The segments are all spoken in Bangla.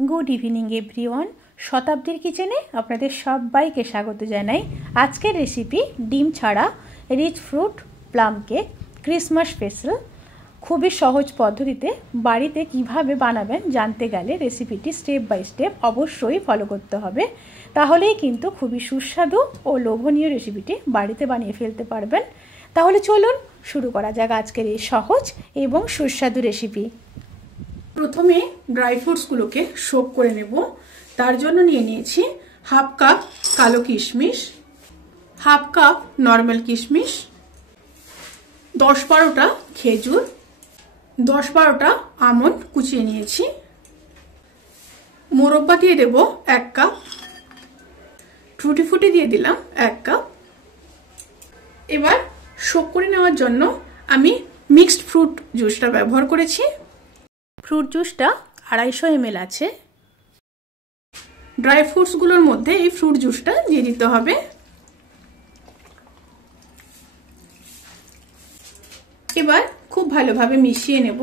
Good evening everyone. শতাব্দীর কিচেনে আপনাদের সবাইকে স্বাগত জানাই। আজকের রেসিপি ডিম ছাড়া rich fruit plum cake, Christmas special. খুবই সহজ পদ্ধতিতে বাড়িতে কিভাবে বানাবেন জানতে গেলে রেসিপিটি স্টেপ বাই স্টেপ অবশ্যই ফলো করতে হবে, তাহলেই কিন্তু খুবই সুস্বাদু ও লোভনীয় রেসিপিটি বাড়িতে বানিয়ে ফেলতে পারবেন। তাহলে চলুন শুরু করা যাক আজকের এই সহজ এবং সুস্বাদু রেসিপি। প্রথমে ড্রাই ফ্রুটসগুলোকে সোক করে নেব। তার জন্য নিয়ে নিয়েছি হাফ কাপ কালো কিশমিশ, হাফ কাপ নর্মাল কিশমিশ, 10-12টা খেজুর, 10-12টা আমন্ড কুচিয়ে নিয়েছি। মোরব্বা দিয়ে দেব 1 কাপ, টুটি ফুটি দিয়ে দিলাম 1 কাপ। এবার সোক করে নেওয়ার জন্য আমি মিক্সড ফ্রুট জুসটা ব্যবহার করেছি। ফ্রুট জুসটা 250 ml আছে। ড্রাই ফ্রুটসগুলোর মধ্যে এই ফ্রুট জুসটা দিয়ে দিতে হবে। এবার খুব ভালোভাবে মিশিয়ে নেব।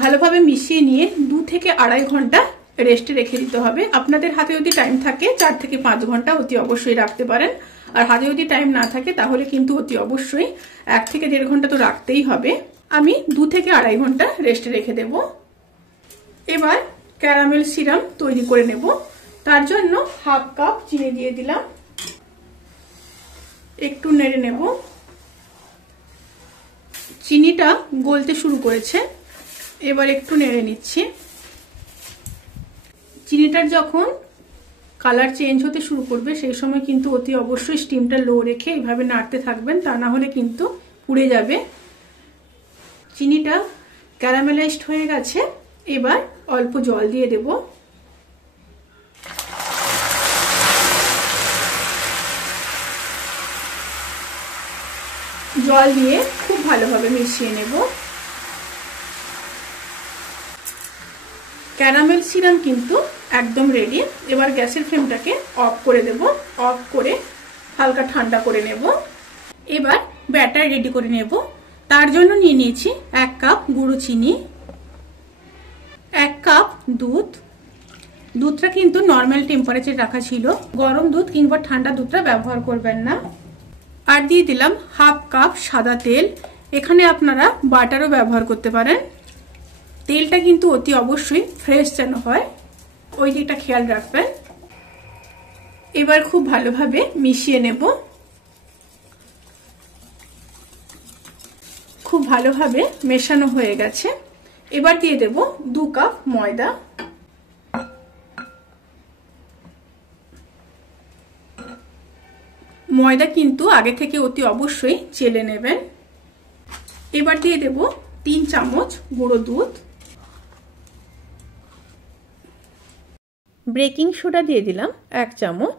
ভালোভাবে মিশিয়ে নিয়ে 2 থেকে 2.5 ঘন্টা রেস্টে রেখে দিতে হবে। আপনাদের হাতে যদি টাইম থাকে 4 থেকে 5 ঘন্টা অতি অবশ্যই রাখতে পারেন, আর হাতে যদি টাইম না থাকে তাহলে কিন্তু অতি অবশ্যই 1 থেকে 1.5 ঘন্টা তো রাখতেই হবে। আমি 2 থেকে 2.5 ঘন্টা রেস্টে রেখে দেব। এবার ক্যারামেল সিরাপ তৈরি করে নেব। তার জন্য হাফ কাপ চিনি দিয়ে দিলাম, একটু নেড়ে নেব। চিনিটা গলতে শুরু করেছে, এবার একটু নেড়ে নিচ্ছি। চিনিটার যখন কালার চেঞ্জ হতে শুরু করবে সেই সময় কিন্তু অতি অবশ্যই স্টিমটা লো রেখে এইভাবে নাড়তে থাকবেন, তা না হলে কিন্তু পুড়ে যাবে। চিনিটা ক্যারামেলাইজড হয়ে গেছে। এবার অল্প জল দিয়ে দেব। জল দিয়ে খুব ভালোভাবে মিশিয়ে নেব। ক্যারামেল সিরাপ কিন্তু একদম রেডি। এবার গ্যাসের ফ্লেমটাকে অফ করে দেব। অফ করে হালকা ঠান্ডা করে নেব। এবার ব্যাটার রেডি করে নেব। তার জন্য নিয়ে নিয়েছি 1 কাপ গুঁড়ো চিনি, 1 কাপ দুধ। দুধটা কিন্তু নর্মাল টেম্পারেচার রাখা ছিল, গরম দুধ কিংবা ঠান্ডা দুধটা ব্যবহার করবেন না। আর দিয়ে দিলাম হাফ কাপ সাদা তেল। এখানে আপনারা বাটারও ব্যবহার করতে পারেন। তেলটা কিন্তু অতি অবশ্যই ফ্রেশ যেন হয়, ওই দিকটা খেয়াল রাখবেন। এবার খুব ভালোভাবে মিশিয়ে নেব। খুব ভালোভাবে মেশানো হয়ে গেছে। এবার দিয়ে দেব 2 কাপ ময়দা। ময়দা কিন্তু আগে থেকে অতি অবশ্যই চেলে নেবেন। এবার দিয়ে দেব 3 চামচ গুঁড়ো দুধ। বেকিং সোডা দিয়ে দিলাম 1 চামচ,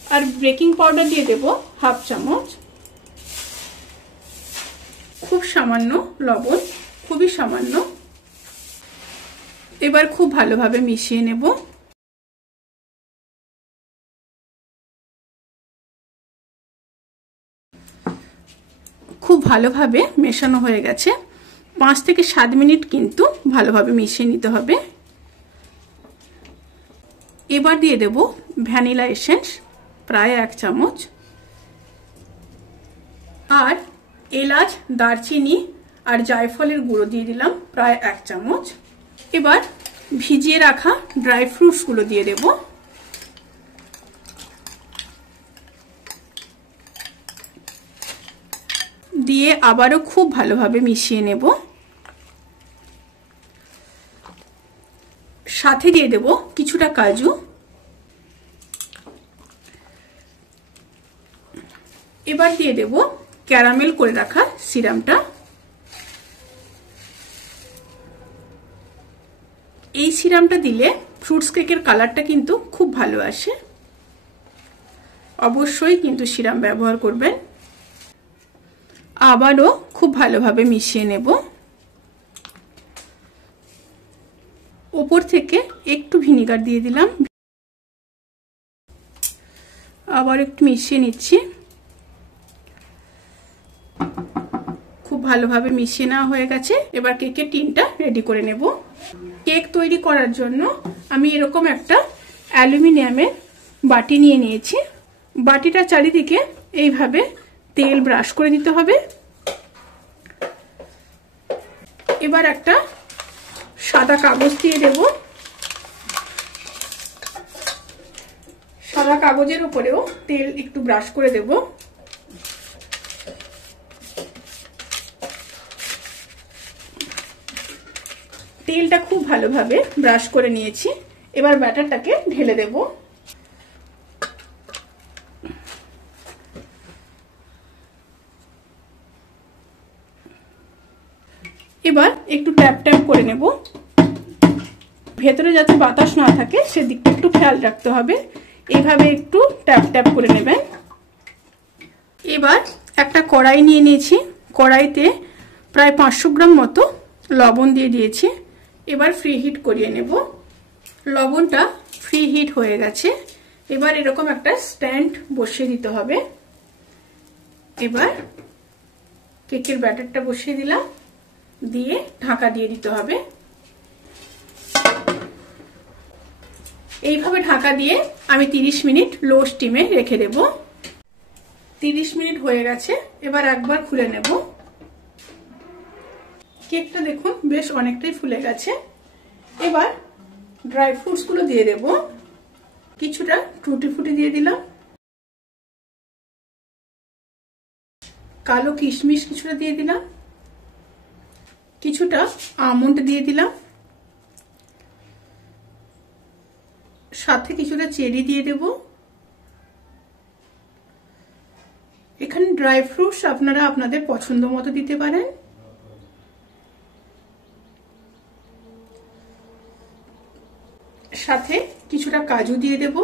আর বেকিং পাউডার দিয়ে দেব হাফ চামচ। খুব সামান্য লবণ, খুবই সামান্য। এবার খুব ভালোভাবে মিশিয়ে নেব। খুব ভালোভাবে মেশানো হয়ে গেছে। 5 থেকে 7 মিনিট কিন্তু ভালোভাবে মিশিয়ে নিতে হবে। এবার দিয়ে দেব ভ্যানিলা এসেন্স প্রায় 1 চামচ, আর এলাচ, দারচিনি আর জায়ফলের গুঁড়ো দিয়ে দিলাম প্রায় 1 চামচ। এবার ভিজিয়ে রাখা ড্রাই ফ্রুটসগুলো দিয়ে দেব। দিয়ে আবারও খুব ভালোভাবে মিশিয়ে নেব। সাথে দিয়ে দেব কিছুটা কাজু। এবার দিয়ে দেব ক্যারামেল করে রাখা সিরাপটা। এই সিরাপটা দিলে ফ্রুটস কেকের কালারটা কিন্তু খুব ভালো আসে। অবশ্যই কিন্তু সিরাপ ব্যবহার করবেন। আবারও খুব ভালোভাবে মিশিয়ে নেব। উপর থেকে একটু ভিনিগার দিয়ে দিলাম। আবার একটু মিশিয়ে নিচ্ছি। খুব ভালোভাবে মিশিয়ে নেওয়া হয়ে গেছে। এবার কেকের টিনটা রেডি করে নেব। কেক তৈরি করার জন্য আমি এরকম একটা অ্যালুমিনিয়ামের বাটি নিয়ে নিয়েছি। বাটিটা চারিদিকে এইভাবে তেল ব্রাশ করে দিতে হবে। এবার একটা সাদা কাগজ দিয়ে দেব। সাদা কাগজের উপরেও তেল একটু ব্রাশ করে দেব। তেলটা খুব ভালোভাবে ব্রাশ করে নিয়েছি। এবার ব্যাটারটাকে ঢেলে দেব। এবার একটু ট্যাপ ট্যাপ করে নেব। ভেতরে যাতে বাতাস না থাকে সেদিকটা একটু খেয়াল রাখতে হবে। এইভাবে একটু ট্যাপ ট্যাপ করে নেবেন। এবার একটা কড়াই নিয়ে নিয়েছি। কড়াইতে প্রায় 500 গ্রাম মতো লবণ দিয়ে দিয়েছি। এবার ফ্রি হিট করিয়ে নেব। লবণটা ফ্রি হিট হয়ে গেছে। এবার এরকম একটা স্ট্যান্ড বসিয়ে দিতে হবে। এবার কেকের ব্যাটারটা বসিয়ে দিলাম, দিয়ে ঢাকা দিয়ে দিতে হবে। এইভাবে ঢাকা দিয়ে আমি 30 মিনিট লো স্টিমে রেখে দেব। 30 মিনিট হয়ে গেছে। এবার একবার খুলে নেব। কেকটা দেখুন বেশ অনেকটাই ফুলে গেছে। এবার ড্রাই ফ্রুটস গুলো দিয়ে দেব। কিছুটা টুটি ফুটি দিয়ে দিলাম, কালো কিশমিশ কিছুটা দিয়ে দিলাম, কিছুটা আমন্ড দিয়ে দিলাম, সাথে কিছুটা চেরি দিয়ে দেব। এখানে ড্রাই ফ্রুটস আপনারা আপনাদের পছন্দ মতো দিতে পারেন। সাথে কিছুটা কাজু দিয়ে দেব।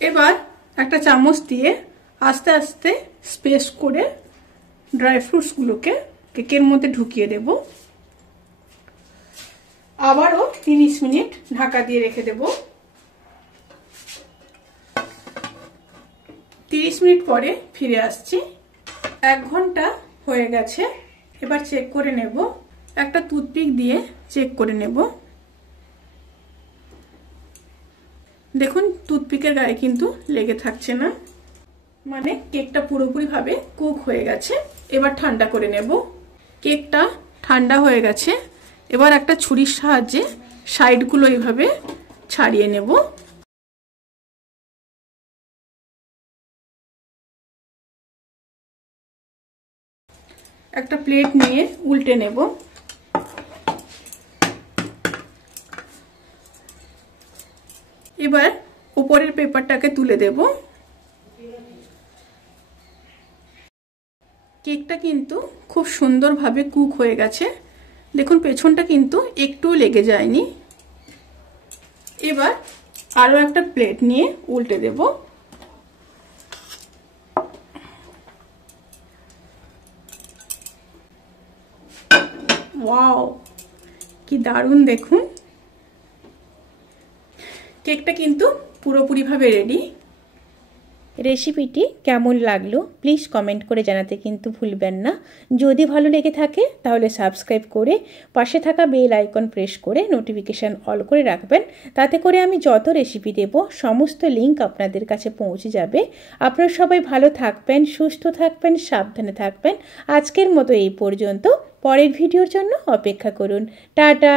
এবার একটা চামচ দিয়ে আস্তে আস্তে স্পেস করে ড্রাই ফ্রুটস গুলোকে কেকের মধ্যে ঢুকিয়ে দেব। আবারও 30 মিনিট ঢাকা দিয়ে রেখে দেব। 30 মিনিট পরে ফিরে আসছি। 1 ঘন্টা হয়ে গেছে। এবার চেক করে নেব। একটা টুথপিক দিয়ে চেক করে নেব। দেখুন টুথপিকের গায়ে কিন্তু লেগে থাকছে না, মানে কেকটা পুরোপুরি ভাবে কুক হয়ে গেছে। এবার ঠান্ডা করে নেব। কেকটা ঠান্ডা হয়ে গেছে। এবার একটা ছুরির সাহায্যে সাইডগুলো এইভাবে ছাড়িয়ে নেব। একটা প্লেট নিয়ে উল্টে নেব। এবার উপরের পেপারটাকে তুলে দেব। কেকটা কিন্তু খুব সুন্দরভাবে কুক হয়ে গেছে। দেখুন পেছনটা কিন্তু একটু লেগে যায়নি। এবার আরো একটা প্লেট নিয়ে উল্টে দেব। ওয়াও, কি দারুণ দেখুন। কেকটা কিন্তু পুরোপুরিভাবে রেডি। রেসিপিটি কেমন লাগলো প্লিজ কমেন্ট করে জানাতে কিন্তু ভুলবেন না। যদি ভালো লেগে থাকে তাহলে সাবস্ক্রাইব করে পাশে থাকা বেল আইকন প্রেস করে নোটিফিকেশান অল করে রাখবেন। তাতে করে আমি যত রেসিপি দেব সমস্ত লিঙ্ক আপনাদের কাছে পৌঁছে যাবে। আপনারা সবাই ভালো থাকবেন, সুস্থ থাকবেন, সাবধানে থাকবেন। আজকের মতো এই পর্যন্ত। পরের ভিডিওর জন্য অপেক্ষা করুন। টাটা।